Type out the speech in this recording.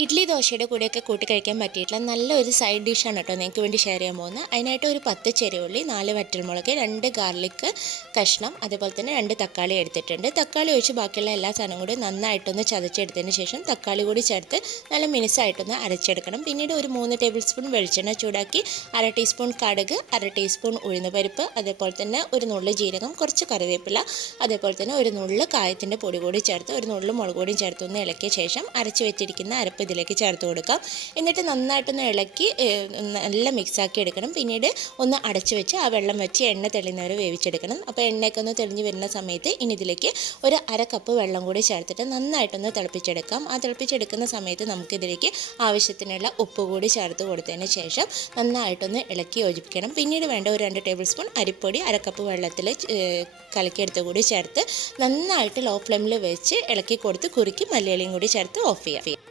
ഇഡ്ഡലി ദോശയുടെ കൂടെയൊക്കെ കൂട്ടി കഴിക്കാൻ പറ്റിയിട്ടുള്ള നല്ലൊരു സൈഡ് ഡിഷാണ് കേട്ടോ നിങ്ങൾക്ക് വേണ്ടി ഷെയർ ചെയ്യാൻ പോകുന്നത്. അതിനായിട്ട് ഒരു 10 ചെറിയുള്ളി, 4 വറ്റൽമുളക്, 2 ഗാർലിക് കഷ്ണം, അതുപോലെ തന്നെ 2 തക്കാളി എടുത്തിട്ടുണ്ട്. തക്കാളി ഒഴിച്ച് ബാക്കിയുള്ള എല്ലാ സാധനവും കൂടി നന്നായിട്ടൊന്ന് ചതച്ചെടുത്തതിന് ശേഷം തക്കാളി കൂടി ചേർത്ത് നല്ല മിനുസായിട്ടൊന്ന് അരച്ചെടുക്കണം. പിന്നീട് ഒരു 3 ടേബിൾ സ്പൂൺ വെളിച്ചെണ്ണ ചൂടാക്കി 1/2 ടീസ്പൂൺ കടുക്, 1/2 ടീസ്പൂൺ ഉഴുന്നുപരിപ്പ്, അതേപോലെ തന്നെ ഒരു നുള്ള് ജീരകം, കുറച്ച് കറിവേപ്പില, അതേപോലെ തന്നെ ഒരു നുള്ള് കായത്തിൻ്റെ പൊടി കൂടി ചേർത്ത് ഒരു നുള്ള് മുളക് പൊടിയും ചേർത്ത് ഒന്ന് ഇളക്കിയ ശേഷം അരച്ച് വെച്ചിരിക്കുന്ന അരപ്പ് ഇതിലേക്ക് ചേർത്ത് കൊടുക്കാം. എന്നിട്ട് നന്നായിട്ടൊന്ന് ഇളക്കി നല്ല മിക്സാക്കി എടുക്കണം. പിന്നീട് ഒന്ന് അടച്ചു വെച്ച് ആ വെള്ളം വെച്ച് എണ്ണ തെളിയുന്നവരെ വേവിച്ചെടുക്കണം. അപ്പോൾ എണ്ണയൊക്കെ ഒന്ന് തെളിഞ്ഞ് വരുന്ന സമയത്ത് ഇനി ഇതിലേക്ക് ഒരു 1/2 കപ്പ് വെള്ളം കൂടി ചേർത്തിട്ട് നന്നായിട്ടൊന്ന് തിളപ്പിച്ചെടുക്കാം. ആ തിളപ്പിച്ചെടുക്കുന്ന സമയത്ത് നമുക്കിതിലേക്ക് ആവശ്യത്തിനുള്ള ഉപ്പ് കൂടി ചേർത്ത് കൊടുത്തതിന് ശേഷം നന്നായിട്ടൊന്ന് ഇളക്കി യോജിപ്പിക്കണം. പിന്നീട് വേണ്ട ഒരു 2 ടേബിൾ സ്പൂൺ അരിപ്പൊടി 1/2 കപ്പ് വെള്ളത്തിൽ കലക്കിയെടുത്ത് കൂടി ചേർത്ത് നന്നായിട്ട് ലോ ഫ്ലെയിമിൽ വെച്ച് ഇളക്കി കൊടുത്ത് കുറുക്കി മല്ലിയിലയും കൂടി ചേർത്ത് ഓഫ് ചെയ്യാം.